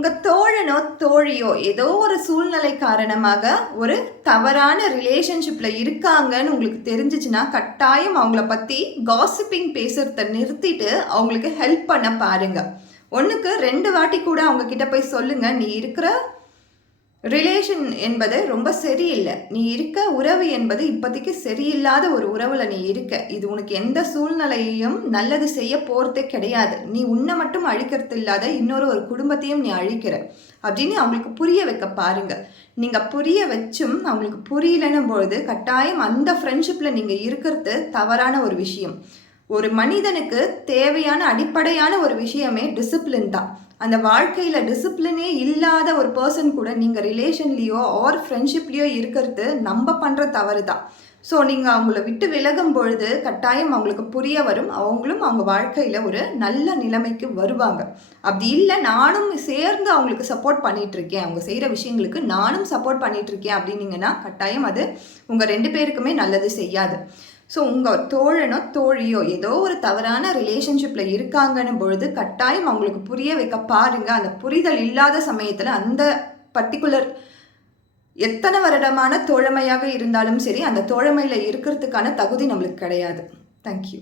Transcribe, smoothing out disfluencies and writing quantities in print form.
உங்கள் தோழனோ தோழியோ ஏதோ ஒரு சூழ்நிலை காரணமாக ஒரு தவறான ரிலேஷன்ஷிப்பில் இருக்காங்கன்னு உங்களுக்கு தெரிஞ்சிச்சுன்னா கட்டாயம் அவங்கள பற்றி காசிப்பிங் பேசுகிறத நிறுத்திட்டு அவங்களுக்கு ஹெல்ப் பண்ண பாருங்கள். ஒன்றுக்கு 2 வாட்டி கூட அவங்க கிட்ட போய் சொல்லுங்கள், நீ இருக்கிற ரிலேஷன் என்பது ரொம்ப சரியில்லை, நீ இருக்க உறவு என்பது இப்போதைக்கு சரியில்லாத ஒரு உறவில் நீ இருக்க, இது உனக்கு எந்த சூழ்நிலையையும் நல்லது செய்ய போகிறதே கிடையாது, நீ உன்னை மட்டும் அழிக்கிறது இல்லாத இன்னொரு குடும்பத்தையும் நீ அழிக்கிற அப்படின்னு அவங்களுக்கு புரிய வைக்க பாருங்க. நீங்கள் புரிய வச்சும் அவங்களுக்கு புரியலன்னும் பொழுது கட்டாயம் அந்த ஃப்ரெண்ட்ஷிப்பில் நீங்கள் இருக்கிறது தவறான ஒரு விஷயம். ஒரு மனிதனுக்கு தேவையான அடிப்படையான ஒரு விஷயமே டிசிப்ளின் தான். அந்த வாழ்க்கையில் டிசிப்ளினே இல்லாத ஒரு பர்சன் கூட நீங்கள் ரிலேஷன்லேயோ ஆர் ஃப்ரெண்ட்ஷிப்லேயோ இருக்கிறது நம்ம பண்ணுற தவறு தான். ஸோ நீங்கள் அவங்கள விட்டு விலகும் பொழுது கட்டாயம் அவங்களுக்கு புரிய வரும், அவங்களும் அவங்க வாழ்க்கையில் ஒரு நல்ல நிலைமைக்கு வருவாங்க. அப்படி இல்லை நானும் சேர்ந்து அவங்களுக்கு சப்போர்ட் பண்ணிகிட்ருக்கேன், அவங்க செய்கிற விஷயங்களுக்கு நானும் சப்போர்ட் பண்ணிகிட்ருக்கேன் அப்படின்னீங்கன்னா கட்டாயம் அது உங்கள் 2 பேருக்குமே நல்லது செய்யாது. ஸோ உங்கள் தோழனோ தோழியோ ஏதோ ஒரு தவறான ரிலேஷன்ஷிப்பில் இருக்காங்கன்னும் பொழுது கட்டாயம் அவங்களுக்கு புரிய வைக்க பாருங்கள். அந்த புரிதல் இல்லாத சமயத்தில் அந்த பர்டிகுலர் எத்தனை வருடமான தோழமையாக இருந்தாலும் சரி அந்த தோழமையில் இருக்கிறதுக்கான தகுதி நம்மளுக்கு கிடையாது. தேங்க்யூ.